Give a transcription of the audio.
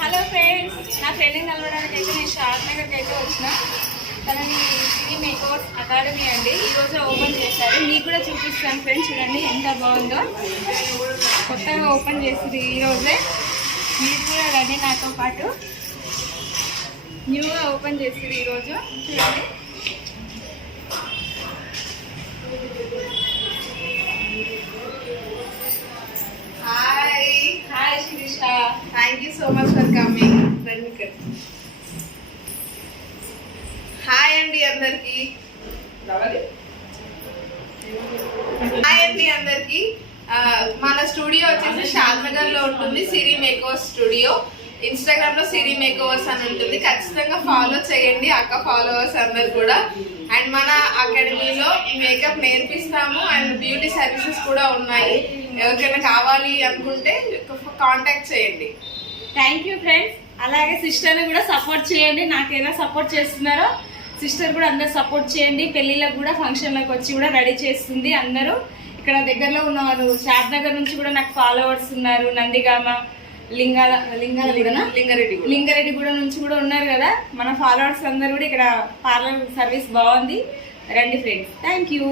Hello friends, నా ఫ్రెండ్ని కలవడానికి అయితే నేను షాద్ నగర్కి అయితే వచ్చిన. తనని సిరి మేకర్స్ అకాడమీ అండి ఈరోజు ఓపెన్ చేశారు. మీకు కూడా చూపిస్తాను ఫ్రెండ్స్, చూడండి ఎంత బాగుందో. కొత్తగా ఓపెన్ చేసింది ఈరోజే. మీరు కూడా రండి నాతో పాటు. న్యూగా ఓపెన్ చేసింది ఈరోజు, చూడండి. Hi Shirisha. Thank you so much for coming. Hi అండి అందరికి. మన స్టూడియో వచ్చేసి షాద్ నగర్ లో ఉంటుంది. సిరి మేకర్స్ స్టూడియో. ఇన్స్టాగ్రామ్ లో సిరి మేకర్స్ అని ఉంటుంది. ఖచ్చితంగా ఫాలో చేయండి అక్క ఫాలోవర్స్ అందరు కూడా. అండ్ మన అకాడమీలో మేకప్ నేర్పిస్తాము అండ్ బ్యూటీ సర్వీసెస్ కూడా ఉన్నాయి. ఎవరికైనా కావాలి అనుకుంటే కాంటాక్ట్ చేయండి. Thank you friends. అలాగే సిస్టర్ని కూడా సపోర్ట్ చేయండి. నాకేదో సపోర్ట్ చేస్తున్నారో సిస్టర్ కూడా అందరు సపోర్ట్ చేయండి. పెళ్ళిళ్ళకు కూడా ఫంక్షన్లకు వచ్చి కూడా రెడీ చేస్తుంది అందరూ. ఇక్కడ దగ్గరలో ఉన్న వాళ్ళు షాద్ నగర్ నుంచి కూడా నాకు ఫాలోవర్స్ ఉన్నారు. నందిగామ, లింగారెడ్డి కూడా నుంచి కూడా ఉన్నారు కదా. మన ఫాలోవర్స్ అందరు కూడా ఇక్కడ పార్లర్ సర్వీస్ బాగుంది. రండి ఫ్రెండ్స్. Thank you.